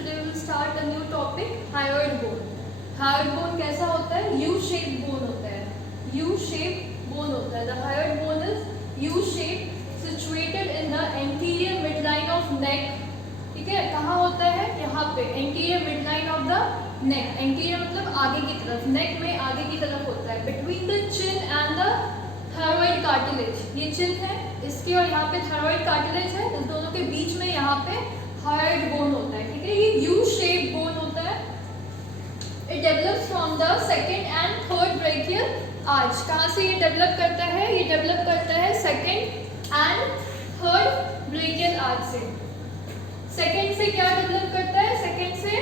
Today we will start a new topic, hyoid bone. Hyoid bone कैसा होता है? U-shaped bone होता है. U-shaped bone होता है. The hyoid bone is U-shaped, situated in the anterior midline of neck. ठीक है, कहाँ होता है? यहाँ पे anterior midline of the neck. Anterior मतलब आगे की तरफ, neck में आगे की तरफ होता है. Between the chin and the thyroid cartilage. ये chin है, इसके और यहाँ पे thyroid cartilage है. इस दोनों के बीच में यहाँ पे hyoid bone होता है. ठीक है, ये U-shaped bone होता है. It develops from the second and third brachial arch. कहाँ से ये डेवलप करता है? ये डेवलप करता है second and third brachial arch से. सेकेंड से क्या डेवलप करता है? सेकेंड से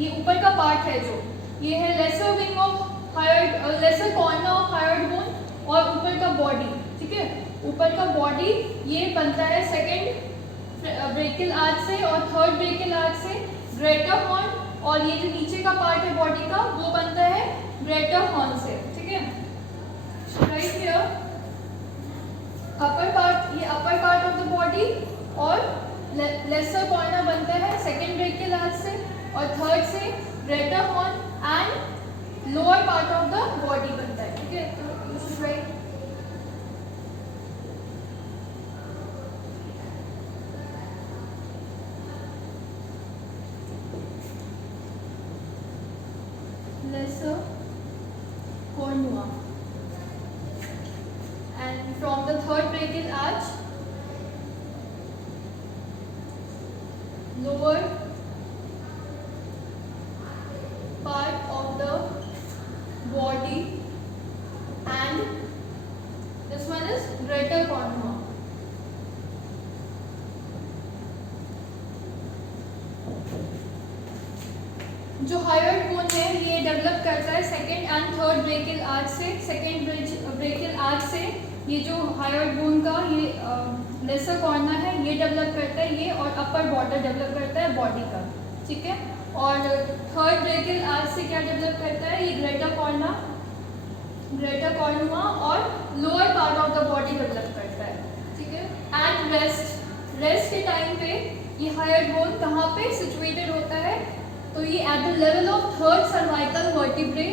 ये ऊपर का पार्ट है जो ये है lesser wing of hyoid, lesser corner of hyoid bone और ऊपर का बॉडी. ठीक है, ऊपर का बॉडी ये बनता है सेकेंड ब्रेकियल आर्च से और थर्ड ब्रेकियल आर्च से ग्रेटर हॉर्न, और ये जो नीचे का पार्ट है बॉडी का वो बनता है ग्रेटर हॉर्न से. ठीक है, राइट हियर अपर पार्ट, ये upper part of the body और लेसर कॉर्नर बनता है सेकेंड ब्रेकियल आर्च से और थर्ड से greater horn and lower part of the body बनता है. ठीक है, तो you should write lesser cornua, and from the third brachial arch lower part of the body and this one is greater cornua. जो hyoid bone है ये develop करता है second and third brachial arch से. सेकेंड ब्रेकियल आर्च से ये जो hyoid bone का ये लेसर कॉर्नर है ये डेवलप करता है ये, और अपर बॉर्डर डेवलप करता है बॉडी का. ठीक है, और थर्ड ब्रेकियल आर्च से क्या डेवलप करता है? ये ग्रेटर कॉर्नुआ और lower part of the body develop करता है. ठीक है, एंड रेस्ट के टाइम पे ये हायोइड बोन कहाँ पे सिचुएटेड होता है? तो ये at the level of third cervical vertebrae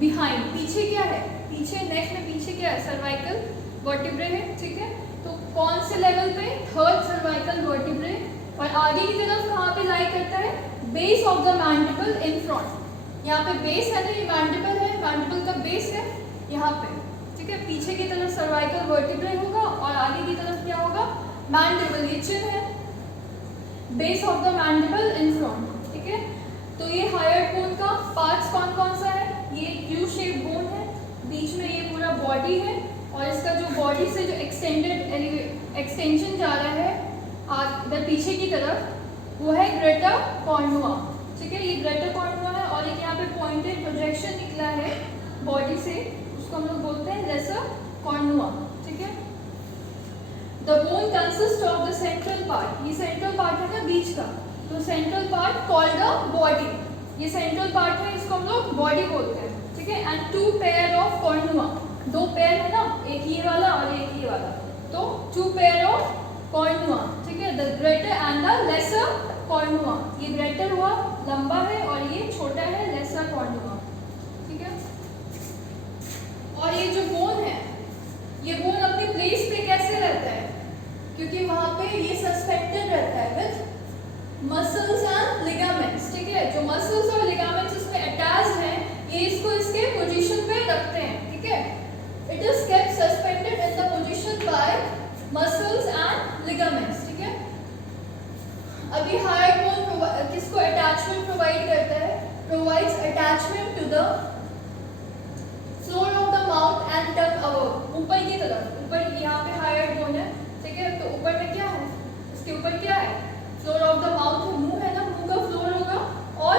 behind. पीछे क्या है? पीछे नेक में पीछे क्या है? सर्वाइकल वर्टिब्रे है. ठीक है, तो कौन से लेवल पे? Third cervical vertebrae. और आगे की तरफ कहाँ पे लाई करता है? Base of the mandible in front. यहाँ पे बेस है ना, ये मैंडिबल है, मैंडिबल का बेस है यहाँ पे. ठीक है, पीछे की तरफ सर्वाइकल वर्टिब्रे होगा और आगे की तरफ क्या होगा? मैंडिबल. ये चिन है, base of the mandible in front. ठीक है, तो ये हायोइड बोन का पार्ट्स कौन कौन सा है? ये यू शेप बोन है, बीच में ये पूरा बॉडी है, और इसका जो बॉडी से जो एक्सटेंशन जा रहा है पीछे की तरफ वो है ग्रेटर कॉर्नुआ. ठीक है, ये ग्रेटर कॉर्नुआ है और एक यहाँ पे पॉइंटेड प्रोजेक्शन निकला है बॉडी से, उसको हम लोग बोलते हैं लेसर कॉर्नुआ. ठीक है, the bone consist of the central part. ये सेंट्रल पार्ट है ना बीच का, तो central part called the body. ये सेंट्रल पार्ट है, इसको हम लोग बॉडी बोलते हैं. ठीक है, and two pair of cornua, दो पेयर है ना, एक ये वाला और एक ये वाला, तो टू पेयर ऑफ कॉर्नुआ. ठीक है, the greater and the lesser cornua. ये ग्रेटर हुआ लंबा है और ये छोटा है लेसर कॉर्नुआ. ठीक है, और ये जो बोन है ये बोन अपनी प्लेस पे कैसे रहता है? क्योंकि वहां पे ये सस्पेंडेड रहता है विद मसल्स एंड लिगामेंट्स. ठीक है, जो मसल्स और लिगामेंट्स इसमें अटैच्ड हैं ये इसको इसके पोजीशन पे रखते हैं. ठीक है, it is kept suspended in the position by muscles and ligaments. ठीक है, अभी हायोइड बोन किसको अटैचमेंट प्रोवाइड करता है? Provides attachment to the floor of the mouth and tongue above. ऊपर की तरफ, ऊपर यहाँ पे हायोइड बोन है. ठीक है, तो ऊपर में क्या है? इसके ऊपर क्या है? फ्लोर ऑफ द माउथ है, मुंह है ना, मुंह का फ्लोर होगा और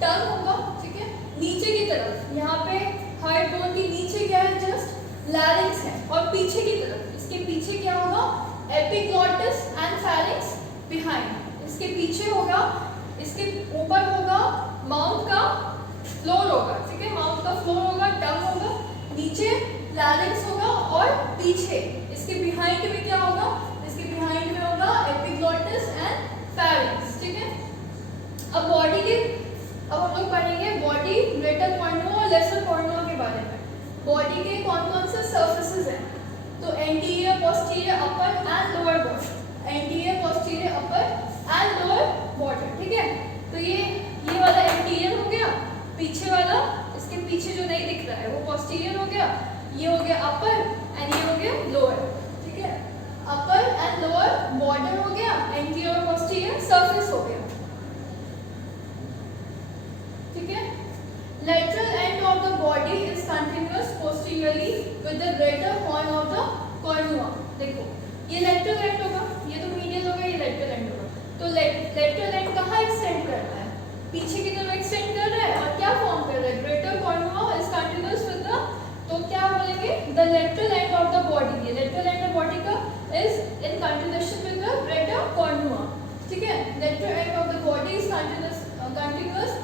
टंग होगा. ठीक है, नीचे की तरफ यहाँ पे हायोइड बोन के नीचे क्या है? जस्ट लैरिंक्स है, और पीछे की तरफ इसके पीछे क्या होगा? Epiglottis and pharynx behind. इसके पीछे होगा, इसके ऊपर होगा माउथ का फ्लोर होगा. ठीक है, माउथ का फ्लोर होगा, टंग होगा, नीचे लैरिंक्स होगा और पीछे इसके बिहाइंड में क्या होगा? इसके बिहाइंड में होगा एपिग्लॉटिस एंड फेरिंक्स, ठीक है। अब बॉडी के अब हम लोग पढ़ेंगे बॉडी ग्रेटर कॉर्नुआ और लेसर कॉर्नुआ के बारे में। बॉडी के कौन कौन से सर्फेसेस हैं, तो anterior, posterior, upper and lower border, anterior, posterior, upper and lower border, ठीक है। तो ये वाला एंटीरियर हो गया, पीछे वाला इसके पीछे जो नहीं दिख रहा है वो पोस्टीरियर हो गया, ये हो गया अपर एंड ये हो गया लोअर, ठीक है। अपर एंड लोअर बॉर्डर हो गया, एंटीरियर और पोस्टीरियर सर्फेस हो गया, ठीक है। Lateral end of the body is continuous posteriorly with the greater horn of the cornua। देखो ये lateral end होगा, ये तो medial होगा, ये lateral end होगा। तो lateral end कहाँ extend करता है, पीछे की तरफ extend कर रहा है और क्या form कर रहा है, greater cornua is continuous with the, तो क्या बोलेंगे, the lateral end of the body, ये lateral end of body का is in continuation with the greater cornua, ठीक है। lateral end of the body is continuous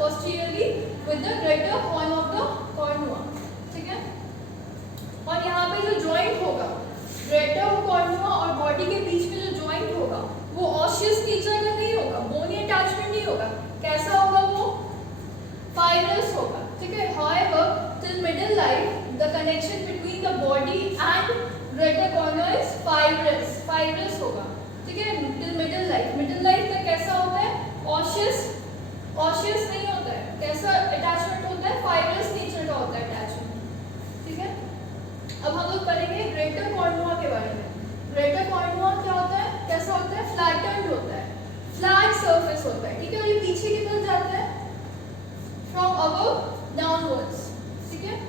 posteriorly with the greater horn of the cornua, ठीक है। और यहाँ पे जो जॉइंट होगा greater cornua और बॉडी के बीच में जो जॉइंट होगा वो osseous नेचर का नहीं होगा, बोनी अटैचमेंट नहीं होगा, कैसा होगा वो, fibrous होगा, ठीक है। However, till middle life the connection between the body and greater cornua is fibrous होगा, ठीक है। till middle life तक कैसा होता है, osseous नहीं होता है, कैसा अटैचमेंट होता है, फाइब्रस नेचर का होता है अटैचमेंट, ठीक है। अब हम लोग पढ़ेंगे ग्रेटर कॉर्नुआ के बारे में। ग्रेटर कॉर्नुआ क्या होता है, कैसा होता है, फ्लैटेंड होता है, फ्लैट सरफेस होता है, ठीक है। और ये पीछे की तरफ जाता है फ्रॉम अबव डाउनवर्ड्स, ठीक है।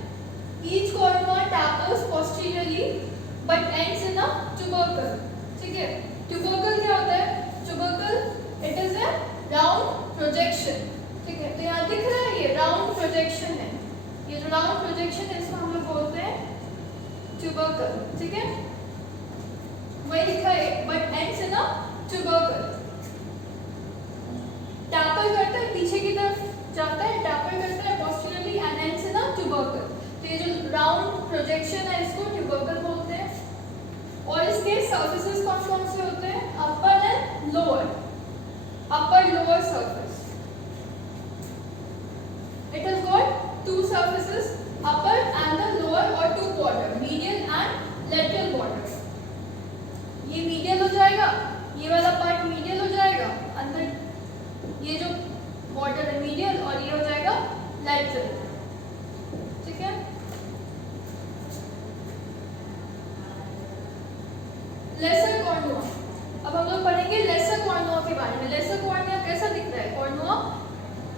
Each कॉर्नुआ tapers posteriorly but ends in a tubercle, ठीक है। ट्यूबरकल क्या होता है, tubercle it is A round projection, ठीक है। तो यहाँ दिख रहा है ये राउंड प्रोजेक्शन है, ये जो राउंड प्रोजेक्शन है इसको हम लोग बोलते हैं ट्यूबरकल, ठीक है। वही लिखा है but ends in a tubercle, tapper करता है पीछे की तरफ जाता है, टैपर करता है posteriorly and ends in a tubercle. तो ये जो राउंड प्रोजेक्शन है इसको ट्यूबरकल बोलते हैं। और इसके सर्फेसेस कौन कौन से होते हैं, upper and lower, upper lower surface. It has got two surfaces, upper and the lower or two border, medial and lateral border। ये medial हो जाएगा, ये वाला पार्ट medial हो जाएगा, अंदर ये जो border है medial और ये हो जाएगा lateral, ठीक है। लेसर कॉर्नुआ, अब हम लोग पढ़ेंगे लेसर कॉर्नुआ के बारे में। लेसर कॉर्नुआ कैसा दिख रहा है, कॉर्नुआ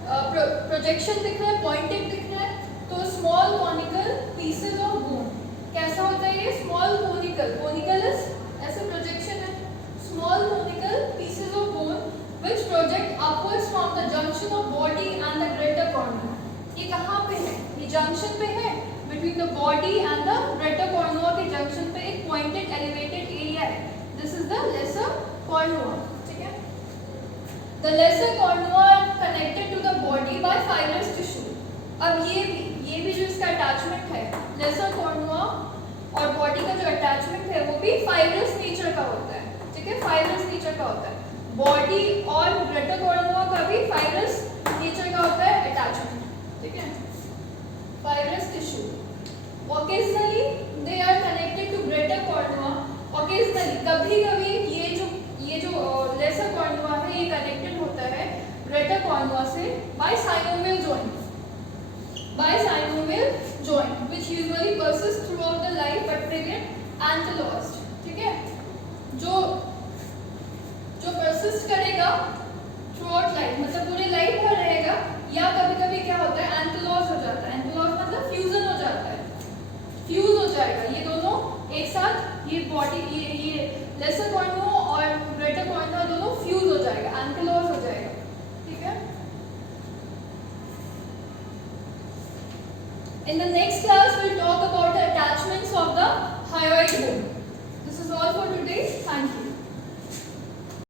प्रोजेक्शन दिख रहा है, पॉइंटेड दिख रहा है, तो small conical pieces of bone, कैसा होता है ये, स्मॉल कोनिकल इज ऐसे प्रोजेक्शन है, small conical pieces of bone which project upwards from the junction of body and the greater cornua. ये कहाँ पे है, ये जंक्शन पे है, between the body and the greater cornua के जंक्शन पे एक पॉइंटेड एलिवेटेड एरिया है, this is the lesser cornua, ठीक है। The lesser cornua are connected to the body by fibrous tissue। अब ये भी जो इसका अटैचमेंट है lesser cornua और बॉडी का जो अटैचमेंट है वो भी fibrous नेचर का होता है, ठीक है, fibrous नेचर का होता है। बॉडी और greater cornua का भी fibrous नेचर का होता है अटैचमेंट, ठीक है, fibrous tissue। Occasionally they are connected to greater cornua, occasionally कभी-कभी ये जो लेसर कॉर्नुआ है ये कनेक्टेड होता है ग्रेटर कॉर्नुआ से by synovial joint which usually persist throughout the life but present ankylosed, ठीक है। जो परसिस्ट करेगा थ्रू आउट लाइफ, मतलब पूरी लाइफ भर रहेगा, या कभी-कभी क्या होता है एंथोलॉज हो जाता है, एंथोलॉज मतलब फ्यूजन हो जाता है, फ्यूज हो जाएगा ये दोनों एक साथ, ये बॉडी ये लेसर कॉर्नुआ और ग्रेटर कॉर्नुआ दोनों फ्यूज हो जाएगा, एंथोलॉज हो जाएगा, ठीक है। In the next class we'll talk about the attachments of the hyoid bone. This is all for today. Thank you.